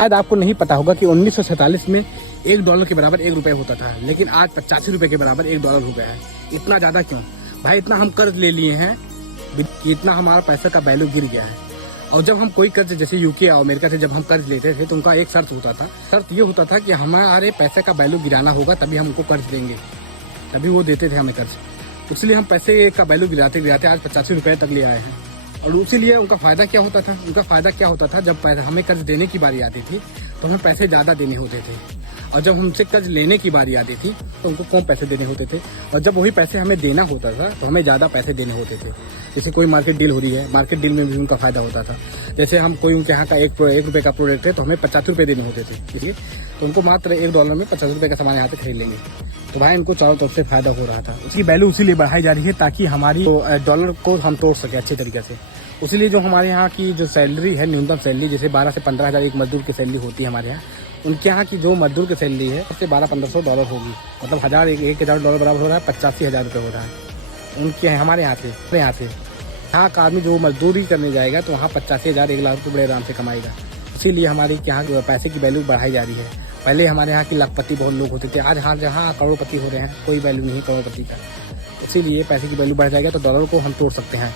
शायद आपको नहीं पता होगा कि 1947 में $1 के बराबर $1 होता था, लेकिन आज 85 रुपए के बराबर $1 हो गया है। इतना ज्यादा क्यों भाई? इतना हम कर्ज ले लिए हैं कि इतना हमारा पैसा का वैल्यू गिर गया है। और जब हम कोई कर्ज जैसे यूके और अमेरिका से जब हम कर्ज लेते थे तो उनका एक शर्त होता था। शर्त ये होता था कि हमारे पैसे का वैल्यू गिराना होगा, तभी हम उनको कर्ज देंगे, तभी वो देते थे हमें कर्ज। इसलिए हम पैसे का वैल्यू गिराते गिराते आज 85 रुपए तक ले आए हैं। और उसीलिए उनका फायदा क्या होता था? उनका फायदा क्या होता था, जब हमें कर्ज देने की बारी आती थी तो हमें पैसे ज्यादा देने होते थे, और जब हमसे कर्ज लेने की बारी आती थी तो उनको कम पैसे देने होते थे। और जब वही पैसे हमें देना होता था तो हमें ज्यादा पैसे देने होते थे। जैसे कोई मार्केट डील हो रही है, मार्केट डील में भी उनका फायदा होता था। जैसे हम कोई उनके यहाँ का एक रुपए का प्रोडक्ट है तो हमें 85 रुपए देने होते थे, इसलिए तो उनको मात्र $1 में 50 रुपए का सामान यहाँ से खरीद लेंगे। तो भाई उनको चारों तरफ से फायदा हो रहा था। उसकी वैल्यू इसीलिए बढ़ाई जा रही है ताकि हमारी डॉलर को हम तोड़ सके अच्छे तरीके से। उसीलिए जो हमारे यहाँ की जो सैलरी है, न्यूनतम सैलरी जैसे 12 से 15 हज़ार एक मजदूर की सैलरी होती है हमारे यहाँ, उनके यहाँ की जो मजदूर की सैलरी है उससे $1200-1500 होगी। मतलब $1000 बराबर हो रहा है, 85,000 रुपये हो रहा है उनके हमारे यहाँ से। यहाँ का आदमी जो मजदूरी करने जाएगा तो वहाँ 85,000 1 लाख रुपये बड़े आराम से कमाएगा। इसीलिए हमारी यहाँ पैसे की वैल्यू बढ़ाई जा रही है। पहले हमारे यहाँ की लाखपति बहुत लोग होते थे, आज हाँ जहाँ करोड़पति हो रहे हैं, कोई वैल्यू नहीं करोड़पति का। इसीलिए पैसे की वैल्यू बढ़ जाएगा तो डॉलर को हम तोड़ सकते हैं।